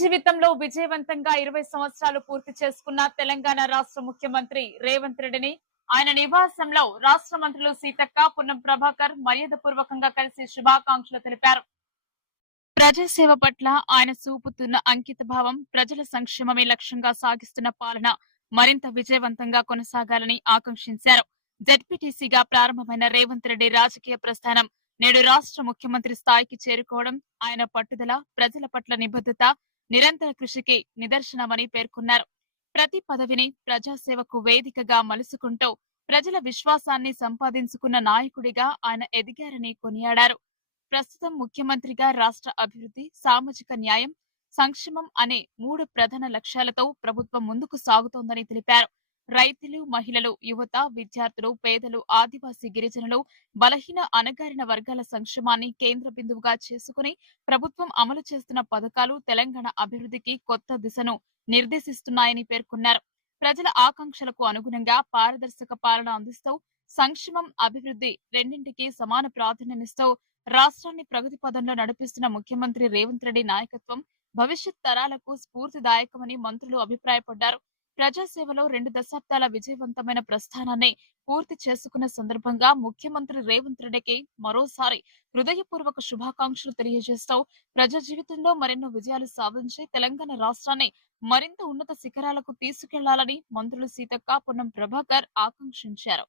జీవితంలో విజయవంతంగా 20 సంవత్సరాలు పూర్తి చేసుకున్న తెలంగాణ రాష్ట్ర ముఖ్యమంత్రి రేవంత్ రెడ్డిని ఆయన నివాసంలో రాష్ట్ర మంత్రులు సీతక్క, పున్నం ప్రభాకర్ మర్యాదపూర్వకంగా కలిసి శుభాకాంక్షలు తెలిపారు. ప్రజాసేవ పట్ల ఆయన చూపుతున్న అంకిత భావం, ప్రజల సంక్షేమమే లక్ష్యంగా సాగిస్తున్న పాలన మరింత విజయవంతంగా కొనసాగాలని ఆకాంక్షించారు. జెడ్పీటీసీగా ప్రారంభమైన రేవంత్ రెడ్డి రాజకీయ ప్రస్థానం నేడు రాష్ట్ర ముఖ్యమంత్రి స్థాయికి చేరుకోవడం ఆయన పట్టుదల, ప్రజల పట్ల నిబద్ధత, నిరంతర కృషికి నిదర్శనమని పేర్కొన్నారు. ప్రతి పదవిని ప్రజాసేవకు వేదికగా మలుసుకుంటూ ప్రజల విశ్వాసాన్ని సంపాదించుకున్న నాయకుడిగా ఆయన ఎదిగారని కొనియాడారు. ప్రస్తుతం ముఖ్యమంత్రిగా రాష్ట్ర అభివృద్ధి, సామాజిక న్యాయం, సంక్షేమం అనే 3 ప్రధాన లక్ష్యాలతో ప్రభుత్వం ముందుకు సాగుతోందని తెలిపారు. రైతులు, మహిళలు, యువత, విద్యార్థులు, పేదలు, ఆదివాసీ గిరిజనులు, బలహీన అణగారిన వర్గాల సంక్షేమాన్ని కేంద్ర బిందువుగా చేసుకుని ప్రభుత్వం అమలు చేస్తున్న పథకాలు తెలంగాణ అభివృద్ధికి కొత్త దిశను నిర్దేశిస్తున్నాయని పేర్కొన్నారు. ప్రజల ఆకాంక్షలకు అనుగుణంగా పారదర్శక పాలన అందిస్తూ సంక్షేమం, అభివృద్ధి రెండింటికి సమాన ప్రాధాన్యమిస్తూ రాష్ట్రాన్ని ప్రగతి పదంలో నడిపిస్తున్న ముఖ్యమంత్రి రేవంత్ రెడ్డి నాయకత్వం భవిష్యత్ తరాలకు స్ఫూర్తిదాయకమని మంత్రులు అభిప్రాయపడ్డారు. ప్రజాసేవలో 2 దశాబ్దాల విజయవంతమైన ప్రస్థానాన్ని పూర్తి చేసుకున్న సందర్భంగా ముఖ్యమంత్రి రేవంత్ రెడ్డికి మరోసారి హృదయపూర్వక శుభాకాంక్షలు తెలియజేస్తూ ప్రజా జీవితంలో మరెన్నో విజయాలు సాధించి తెలంగాణ రాష్ట్రాన్ని మరింత ఉన్నత శిఖరాలకు తీసుకెళ్లాలని మంత్రులు సీతక్క, పున్నం ప్రభాకర్ ఆకాంక్షించారు.